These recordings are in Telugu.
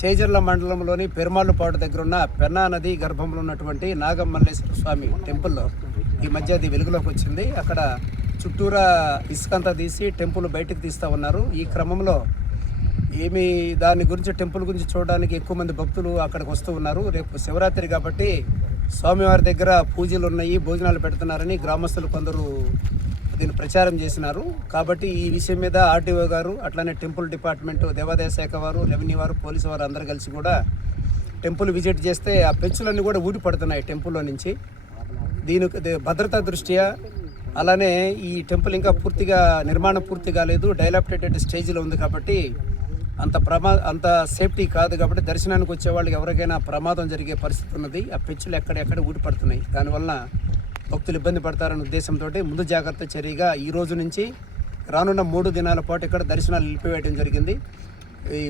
చేజర్ల మండలంలోని పెరుమాళ్ళపాడు దగ్గర ఉన్న పెన్నా నది గర్భంలో ఉన్నటువంటి నాగమల్లేశ్వర స్వామి టెంపుల్లో ఈ మధ్య అది వెలుగులోకి వచ్చింది. అక్కడ చుట్టూరా ఇసుకంతా తీసి టెంపుల్ బయటకు తీస్తూ ఉన్నారు. ఈ క్రమంలో దాని గురించి టెంపుల్ గురించి చూడడానికి ఎక్కువ మంది భక్తులు అక్కడికి వస్తూ ఉన్నారు. రేపు శివరాత్రి కాబట్టి స్వామివారి దగ్గర పూజలు ఉన్నాయి, భోజనాలు పెడుతున్నారని గ్రామస్తులు కొందరు దీన్ని ప్రచారం చేసినారు. కాబట్టి ఈ విషయం మీద ఆర్టీఓ గారు, అట్లానే టెంపుల్ డిపార్ట్మెంటు, దేవాదాయ శాఖ వారు, రెవెన్యూ వారు, పోలీసు వారు అందరు కలిసి కూడా టెంపుల్ విజిట్ చేస్తే ఆ పెచ్చులన్నీ కూడా ఊడి పడుతున్నాయి టెంపుల్లో నుంచి. దీనికి భద్రతా దృష్ట్యా, అలానే ఈ టెంపుల్ ఇంకా పూర్తిగా నిర్మాణం పూర్తి కాలేదు, డైలాపిటేటెడ్ స్టేజ్లో ఉంది కాబట్టి అంత సేఫ్టీ కాదు. కాబట్టి దర్శనానికి వచ్చే వాళ్ళకి ఎవరికైనా ప్రమాదం జరిగే పరిస్థితి ఉన్నది. ఆ పెచ్చులు ఎక్కడెక్కడ ఊడి పడుతున్నాయి. దానివల్ల భక్తులు ఇబ్బంది పడతారనే ఉద్దేశంతో ముందు జాగ్రత్త చర్యగా ఈ రోజు నుంచి రానున్న 3 దినాల పాటు ఇక్కడ దర్శనాలు నిలిపివేయడం జరిగింది. ఈ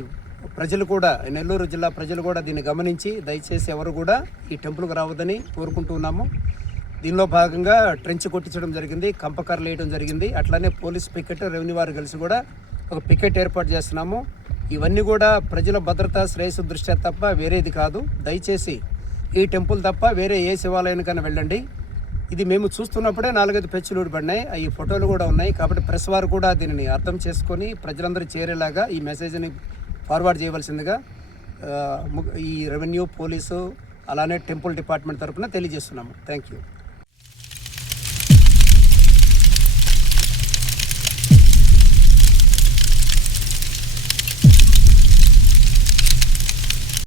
ప్రజలు కూడా, నెల్లూరు జిల్లా ప్రజలు కూడా దీన్ని గమనించి దయచేసి ఎవరు కూడా ఈ టెంపుల్కి రావద్దని కోరుకుంటున్నాము. దీనిలో భాగంగా ట్రెంచ్ కొట్టించడం జరిగింది, కంపకర్రలు వేయడం జరిగింది. అట్లానే పోలీస్ పికెట్, రెవెన్యూ వారు కలిసి కూడా ఒక పికెట్ ఏర్పాటు చేస్తున్నాము. ఇవన్నీ కూడా ప్రజల భద్రత, శ్రేయస్సు దృష్ట్యా తప్ప వేరేది కాదు. దయచేసి ఈ టెంపుల్ తప్ప వేరే ఏ శివాలయానికైనా వెళ్ళండి. ఇది మేము చూస్తున్నప్పుడే 4-5 పెచ్చులు ఊడిపడినాయి. ఈ ఫోటోలు కూడా ఉన్నాయి. కాబట్టి ప్రెస్ వారు కూడా దీనిని అర్థం చేసుకొని ప్రజలందరూ చేరేలాగా ఈ మెసేజ్ని ఫార్వర్డ్ చేయవలసిందిగా ఈ రెవెన్యూ, పోలీసు, అలానే టెంపుల్ డిపార్ట్మెంట్ తరఫున తెలియజేస్తున్నాము. Thank you.